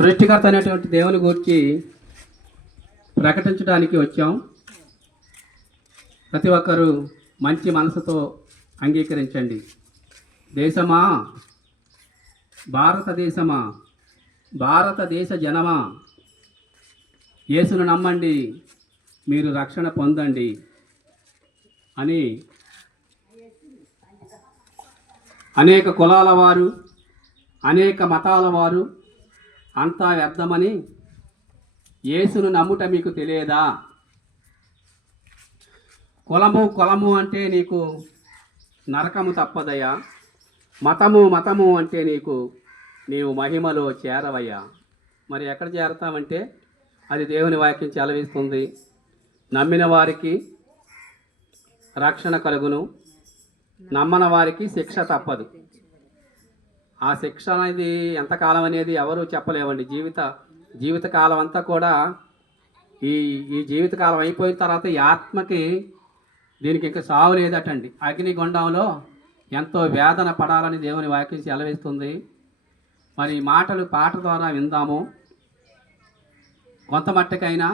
సృష్టికర్త అనేటువంటి దేవుని గురించి ప్రకటించడానికి వచ్చాం. ప్రతి ఒక్కరూ మంచి మనసుతో అంగీకరించండి. దేశమా? భారతదేశమా? భారతదేశ జనమా? యేసును నమ్మండి మీరు రక్షణ పొందండి అని అనేక కులాల వారు అనేక మతాల వారు అంతా వ్యర్థమని యేసును నమ్ముట మీకు తెలియదా? కులము కులము అంటే నీకు నరకము తప్పదయ్యా. మతము మతము అంటే నీకు నీవు మహిమలో చేరవయ్యా. మరి ఎక్కడ చేరతామంటే అది దేవుని వాక్యం చెలవిస్తుంది. నమ్మిన వారికి రక్షణ కలుగును. నమ్మన వారికి శిక్ష తప్పదు. ఆ శిక్ష అనేది ఎంతకాలం అనేది ఎవరు చెప్పలేమండి జీవిత జీవితకాలం అంతా కూడా ఈ ఈ జీవితకాలం అయిపోయిన తర్వాత ఈ ఆత్మకి దీనికి ఇంకా సావు లేదటండి. అగ్నిగుండంలో ఎంతో వేదన పడాలని దేవుని వాక్యం సెలవిస్తుంది. మరి మాటలు పాట ద్వారా విందాము. కొంత మట్టుకైనా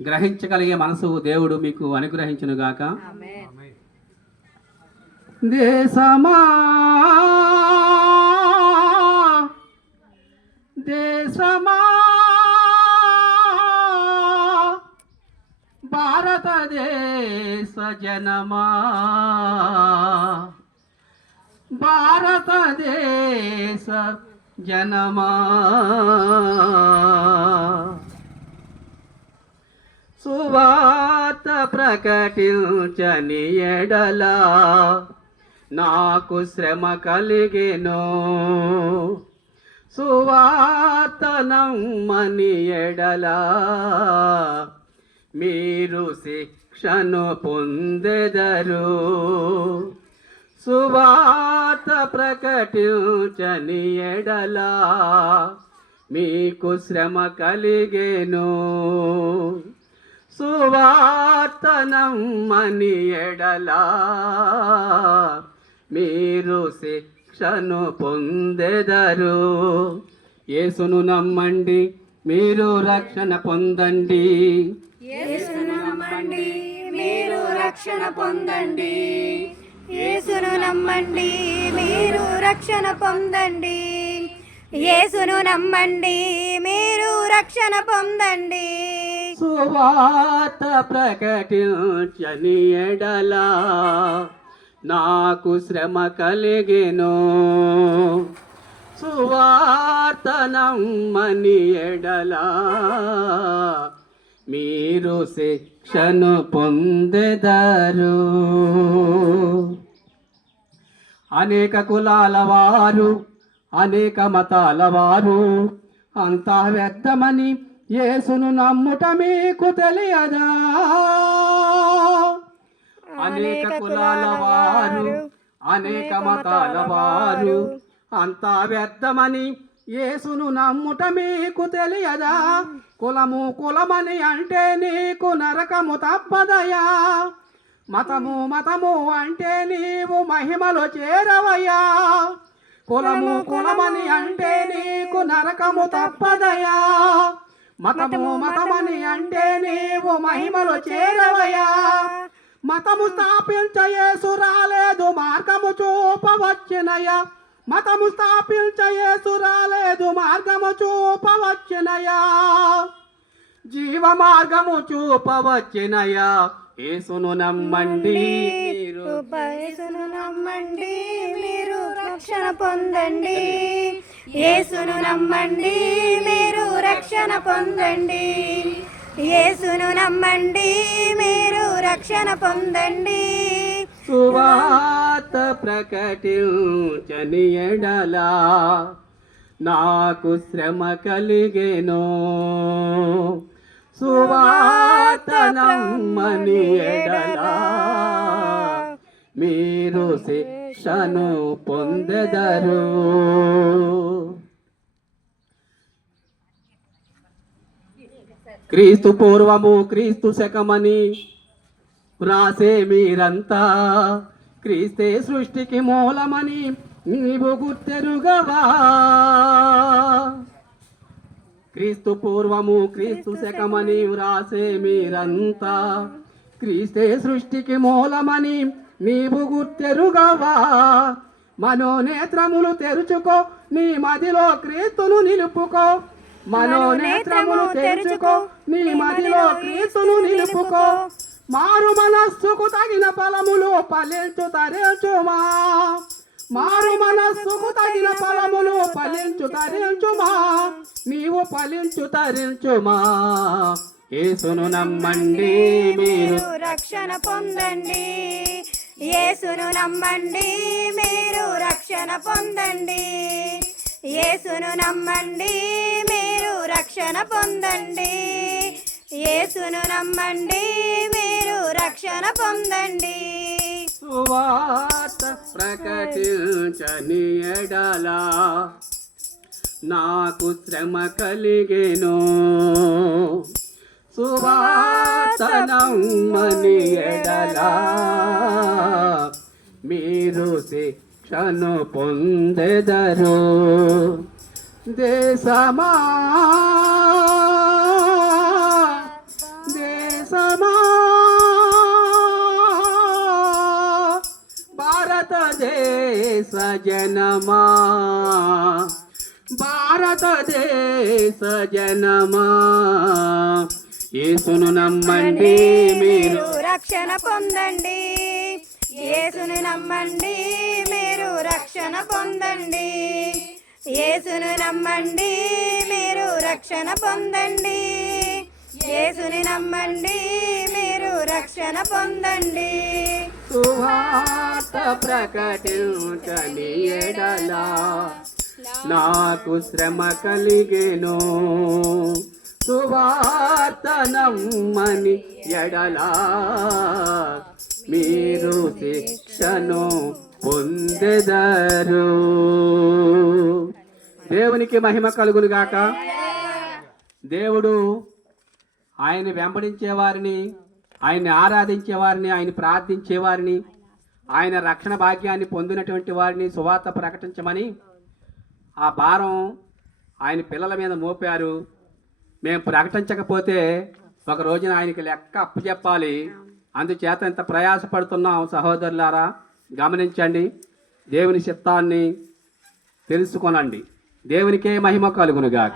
గ్రహించగలిగే మనసు దేవుడు మీకు అనుగ్రహించునుగాక దేశమా దేశమా భారతదేశ జనమా భారతదేశ జనమా సువార్త ప్రకటించని ఎడలా నాకు శ్రమ కలిగెను. సువార్త నమ్మని ఎడలా మీరు శిక్షను పొందెదరు సువార్త ప్రకటించని ఎడలా మీకు శ్రమ కలిగేను సువార్త నమ్మని ఎడలా మీరు శిక్షను పొందెదరు. యేసును నమ్మండి మీరు రక్షణ పొందండి. యేసును నమ్మండి మీరు రక్షణ పొందండి. యేసును నమ్మండి మీరు రక్షణ పొందండి. యేసును నమ్మండి మీరు రక్షణ పొందండి. సువార్త ప్రకటించని ఎడలా నాకు శ్రమ కలిగెను. సువార్తనమ్మని ఎడలా మీరు శిక్షను పొందెదారు. అనేక కులాల వారు అనేక మతాల వారు అంతా వ్యర్థమని యేసును నమ్ముట మీకు తెలియదా? అనేక కులాల వారు అనేక మతాల వారు. అంతా వ్యర్థమని యేసును నమ్ముట మీకు తెలియదా? కులము కులమని అంటే నీకు నరకము తప్పదయా? మతము మతము అంటే నీవు మహిమలో చేరవయ్యా? కులము కులమని అంటే నీకు నరకము తప్పదయా? మతము మతమని అంటే నీవు మహిమలో చేరవయ్యా? మతము స్థాపించయేసు రాలేదు మార్గము చూపవచ్చినయ్యా. మతము స్థాపించయేసు రాలేదు మార్గము చూపవచ్చినయా జీవ మార్గము చూపవచ్చినయా యేసును నమ్మండి మీరు యేసును నమ్మండి మీరు రక్షణ పొందండి. యేసును నమ్మండి మీరు రక్షణ పొందండి. యేసును నమ్మండి మీరు రక్షణ పొందండి. సువాత ప్రకటించని ఎడలా నాకు శ్రమ కలిగేను. సువాత నమ్మని ఎడలా మీరు శిక్షను పొందెదరు. క్రీస్తు పూర్వము క్రీస్తు శకమని రాసే మీరంతా క్రీస్తే సృష్టికి మూలమని నీవు గుర్తెరుగవా? క్రీస్తు పూర్వము క్రీస్తు శకమని వ్రాసే మీరంతా క్రీస్తే సృష్టికి మూలమని నీవు గుర్తెరుగవా? మనోనేత్రములు తెరుచుకో నీ మదిలో క్రీస్తును నిలుపుకో. మనోనేత్రములు తెరుచుకో నీ మదిలో క్రీస్తును నిలుపుకో. మారు మనస్సుకు తగిన ఫలములు ఫలించు తరించుమా. మారు మనస్సుకు తగిన ఫలములు ఫలించు తరించుమా. నీవు ఫలించు తరించుమా. యేసును నమ్మండి మీరు రక్షణ పొందండి. యేసును నమ్మండి మీరు రక్షణ పొందండి. యేసును నమ్మండి రక్షణ పొందండి. యేసును నమ్మండి మీరు రక్షణ పొందండి. సువార్త ప్రకటించని ఎడలా నాకు శ్రమ కలిగేను. సువార్త ఎడలా మీరు శిక్షను పొందెదరు. దేశమా భారతదేశ జనమా భారతదేశ జనమా? యేసును నమ్మండి మీరు. మీరు రక్షణ పొందండి. యేసును నమ్మండి మీరు రక్షణ పొందండి. యేసును నమ్మండి మీరు రక్షణ పొందండి. యేసుని నమ్మండి మీరు రక్షణ పొందండి. సువార్త ప్రకటించని ఎడలా నాకు శ్రమ కలిగేను. సువార్త నమ్మని ఎడలా మీరు శిక్షను పొందెదరు. దేవునికి మహిమ కలుగును గాక. దేవుడు ఆయన వెంబడించే వారిని ఆయన్ని ఆరాధించే వారిని ఆయన ప్రార్థించే వారిని ఆయన రక్షణ భాగ్యాన్ని పొందినటువంటి వారిని సువార్త ప్రకటించమని ఆ భారం ఆయన పిల్లల మీద మోపారు. మేము ప్రకటించకపోతే ఒక రోజున ఆయనకి లెక్క అప్పచెప్పాలి అందుచేత ఇంత ప్రయాసపడుతున్నాం సహోదరులారా గమనించండి. దేవుని చిత్తాన్ని తెలుసుకొనండి. దేవునికే మహిమ కలుగునుగాక.